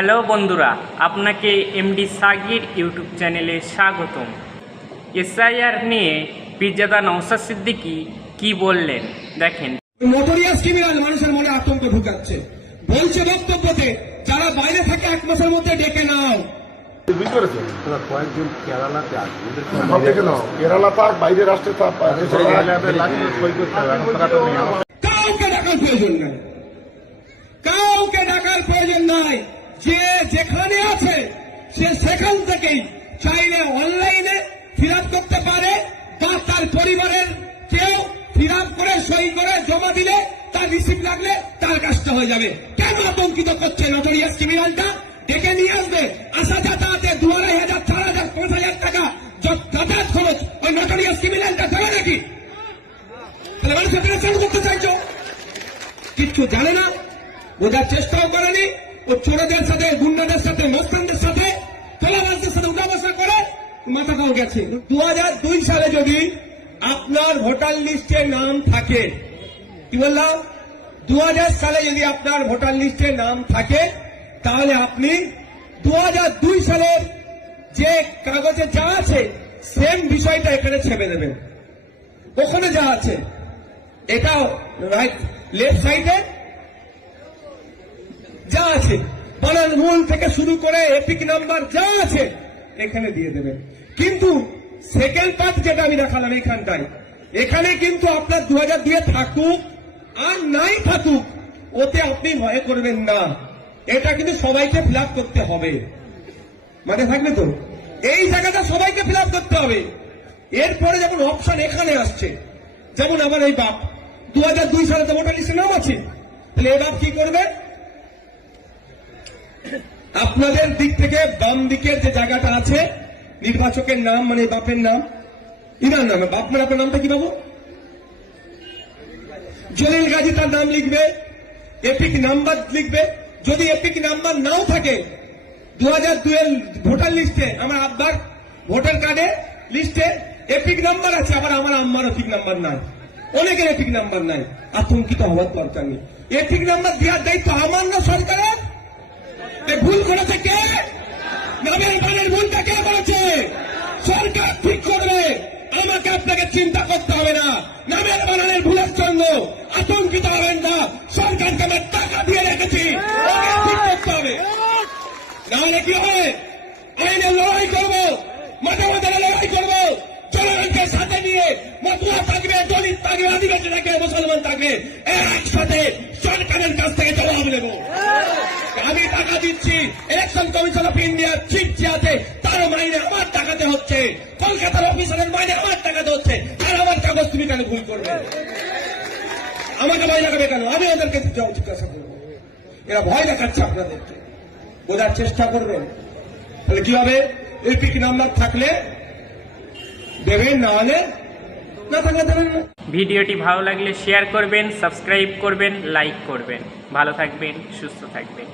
Hello বন্ধুরা, আপনাকে MD সাগির YouTube চ্যানেলে স্বাগতম। এসআইআর নিয়ে পীরজাদা নওশাদ সিদ্দিকী কি বললেন দেখেন। নোটোরিয়াস ক্রিমিনাল মানুষের মনে আতঙ্ক ঢুকাচ্ছে, বলছে বক্তব্যতে যারা বাইরে থাকে 1 মাসের মধ্যে ডেকে নাও। কয়েকজন কেরালাতে কেরালা থাক, বাইরে রাষ্ট্রে থাক, কাউকে ডাকার প্রয়োজন নাই, কাউকে ডাকার প্রয়োজন নাই। যে যেখানে আছে সে সেখান থেকেই চাইলে অনলাইনে ফিল আপ করতে পারে বা তার পরিবারের কেউ ফিল আপ করে সই করে জমা দিলে তার রিসিপ্ট লাগলে তার কাজটা হয়ে যাবে। কেন আতঙ্কিত করছে নোটোরিয়াস ক্রিমিনালটা? ডেকে নিয়ে আসবে, আসা যাতায়াতে 2,500, 4,000, 5,000 টাকা যাতায়াত খরচ ওই নোটোরিয়াস ক্রিমিনালটা দেবে নাকি? তাহলে মানুষ এখানে চালু করতে চাইছো, কিচ্ছু জানে না, বোঝার চেষ্টাও করেনি। ও চোরদের সাথে, গুন্ডাদের সাথে, মস্তানদের সাথে, তোলাবাজদের সাথে উঠা বসা করে মাথাটাও গেছে। 2002 সালে যদি আপনার ভোটার লিস্টে নাম থাকে, কি বললাম, 2000 সালে যদি আপনার ভোটার লিস্টে নাম থাকে তাহলে আপনি 2002 সালের যে কাগজে যা আছে সেম বিষয়টা এখানে ছেপে দেবেন। ওখানে যা আছে এটা রাইট লেফট সাইডে যা আছে, বানান মূল থেকে শুরু করে এপিক নাম্বার যা আছে এখানে দিয়ে দেবেন। কিন্তু সেকেন্ড পার্ট যেটা আমি দেখালাম এইখানটায়, এখানে কিন্তু আপনার 2000 দিয়ে থাকুক আর নাই থাকুক ওতে আপনি ভয় করবেন না, এটা কিন্তু সবাইকে ফিল আপ করতে হবে। মানে থাকবে তো এই জায়গাটা সবাইকে ফিল আপ করতে হবে। এরপরে যখন অপশন এখানে আসছে, যেমন আমার এই বাপ 2002 সালে তো ভোটার লিস্টে নাম আছে, তাহলে এই বাপ কি করবে? আপনাদের দিক থেকে বাম দিকের যে জায়গাটা আছে নির্বাচকের নাম, মানে বাপের নাম, ইনার নাম, আপনার নামটা কি বাবু? জলিল গাজী, তার নাম লিখবে, এপিক নাম্বার লিখবে। যদি এপিক নাম্বার নাও থাকে 2002 এর ভোটার লিস্টে, আমার আব্বার ভোটার কার্ডে লিস্টে এপিক নাম্বার আছে, আবার আমার আম্মার এপিক নাম্বার নাই, অনেকের এপিক নাম্বার নাই, আতঙ্কিত হওয়ার দরকার নেই। এপিক নাম্বার দেওয়ার দায়িত্ব আমার না সরকারের। ভুল করেছে কে? নামের বানের ভুলটা কে করেছে? সরকার ঠিক করবে, আমাকে আপনাকে চিন্তা করতে হবে না। নামের বানানের ভুলের জন্য আতঙ্কিত হবেন না, সরকারকে আমি টাকা দিয়ে রেখেছি, ঠিক করতে হবে। নাহলে কি হবে? আইনের লড়াই করবো, মাঝে মাঝে লড়াই করবো, জনগণকে সাথে নিয়ে, মতুয়া থাকবে, দলিত থাকবে, আদিবাসী থাকবে, মুসলমান থাকবে, একসাথে সরকারের কাছ থেকে জবাব নেব। আমি টাকা দিচ্ছি, ইলেকশন কমিশন অফ ইন্ডিয়ার চিফ যে আছে তারও মাইনে আমার টাকাতে হচ্ছে, কলকাতার অফিসারের মাইনে আমার টাকাতে হচ্ছে, আর আমার কাগজ তুমি কেন ভুল করবে? আমাকে ভয় লাগাবে কেন? আমি ওদেরকে জিজ্ঞাসা করবো। এরা ভয় দেখাচ্ছে আপনাদেরকে, বোঝার চেষ্টা করবেন। তাহলে কি হবে? এপিক নাম্বার থাকলে দেবেন, না হলে না থাকলে দেবেন না। ভিডিওটি ভালো লাগলে শেয়ার করবেন, সাবস্ক্রাইব করবেন, লাইক করবেন। ভালো থাকবেন, সুস্থ থাকবেন।